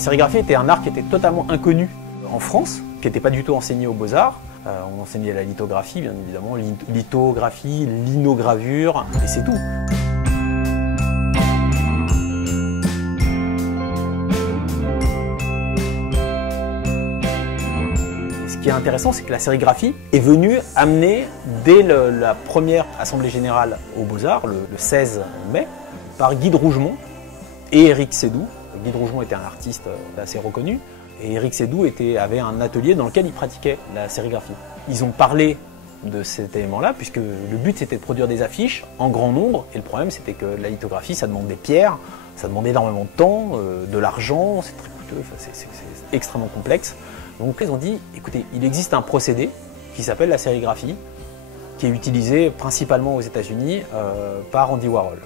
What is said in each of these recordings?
sérigraphie était un art qui était totalement inconnu en France, qui n'était pas du tout enseigné aux Beaux-Arts. On enseignait la lithographie, bien évidemment, lithographie, linogravure, et c'est tout. Ce qui est intéressant, c'est que la sérigraphie est venue amener, dès la première Assemblée Générale aux Beaux-Arts, le 16 mai, par Guy de Rougemont et Éric Sédou. Guy de Rougemont était un artiste assez reconnu, et Éric Sédou avait un atelier dans lequel il pratiquait la sérigraphie. Ils ont parlé de cet élément-là, puisque le but c'était de produire des affiches en grand nombre, et le problème c'était que la lithographie, ça demande des pierres, ça demande énormément de temps, de l'argent, c'est très coûteux, c'est extrêmement complexe. Donc ils ont dit, écoutez, il existe un procédé qui s'appelle la sérigraphie, qui est utilisé principalement aux États-Unis par Andy Warhol.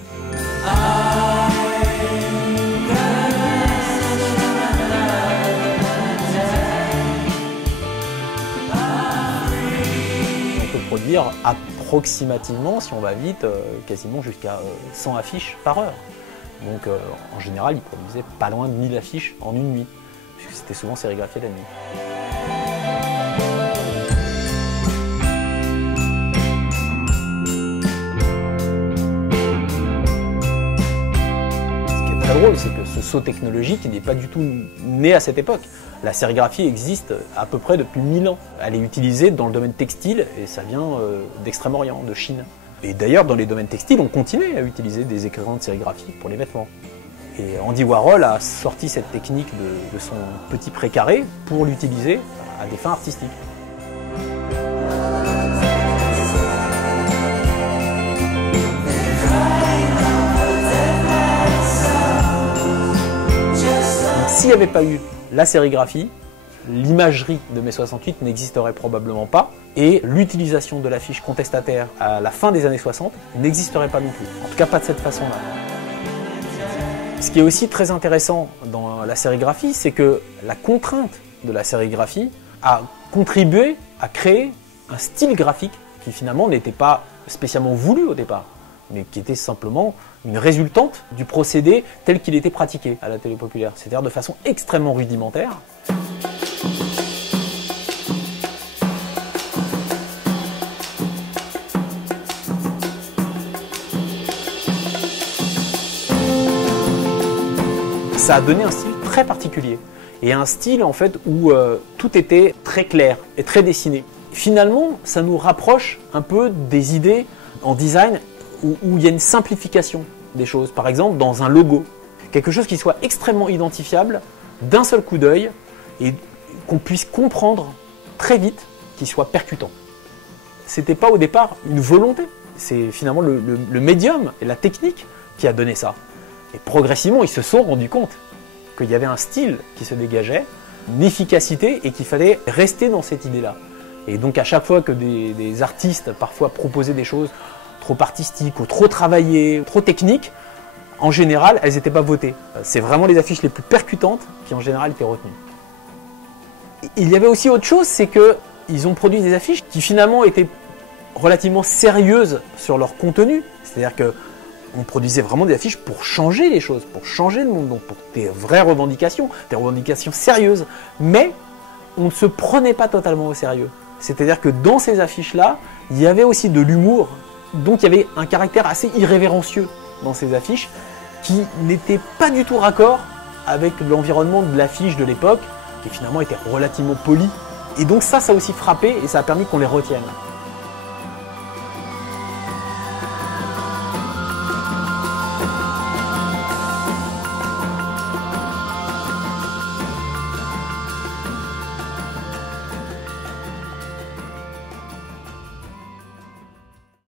Produire approximativement, si on va vite, quasiment jusqu'à 100 affiches par heure. Donc en général, ils produisaient pas loin de 1000 affiches en une nuit, puisque c'était souvent sérigraphié la nuit. Ce qui est très drôle, c'est que ce saut technologique, il n'est pas du tout né à cette époque. La sérigraphie existe à peu près depuis 1000 ans. Elle est utilisée dans le domaine textile et ça vient d'Extrême-Orient, de Chine. Et d'ailleurs, dans les domaines textiles, on continue à utiliser des écrans de sérigraphie pour les vêtements. Et Andy Warhol a sorti cette technique de son petit précaré pour l'utiliser à des fins artistiques. S'il n'y avait pas eu la sérigraphie, l'imagerie de mai 68 n'existerait probablement pas et l'utilisation de l'affiche contestataire à la fin des années 60 n'existerait pas non plus. En tout cas, pas de cette façon-là. Ce qui est aussi très intéressant dans la sérigraphie, c'est que la contrainte de la sérigraphie a contribué à créer un style graphique qui finalement n'était pas spécialement voulu au départ, mais qui était simplement une résultante du procédé tel qu'il était pratiqué à la télé populaire, c'est-à-dire de façon extrêmement rudimentaire. Ça a donné un style très particulier, et un style en fait où tout était très clair et très dessiné. Finalement, ça nous rapproche un peu des idées en design où il y a une simplification des choses. Par exemple, dans un logo, quelque chose qui soit extrêmement identifiable d'un seul coup d'œil et qu'on puisse comprendre très vite, qui soit percutant. C'était pas au départ une volonté, c'est finalement le médium et la technique qui a donné ça. Et progressivement, ils se sont rendus compte qu'il y avait un style qui se dégageait, une efficacité et qu'il fallait rester dans cette idée-là. Et donc à chaque fois que des artistes parfois proposaient des choses trop artistiques ou trop travaillées, trop techniques, en général, elles n'étaient pas votées. C'est vraiment les affiches les plus percutantes qui en général étaient retenues. Il y avait aussi autre chose, c'est qu'ils ont produit des affiches qui finalement étaient relativement sérieuses sur leur contenu. C'est-à-dire qu'on produisait vraiment des affiches pour changer les choses, pour changer le monde, donc pour des vraies revendications sérieuses. Mais on ne se prenait pas totalement au sérieux. C'est-à-dire que dans ces affiches-là, il y avait aussi de l'humour. Donc il y avait un caractère assez irrévérencieux dans ces affiches qui n'était pas du tout raccord avec l'environnement de l'affiche de l'époque, qui finalement était relativement poli. Et donc ça a aussi frappé et ça a permis qu'on les retienne.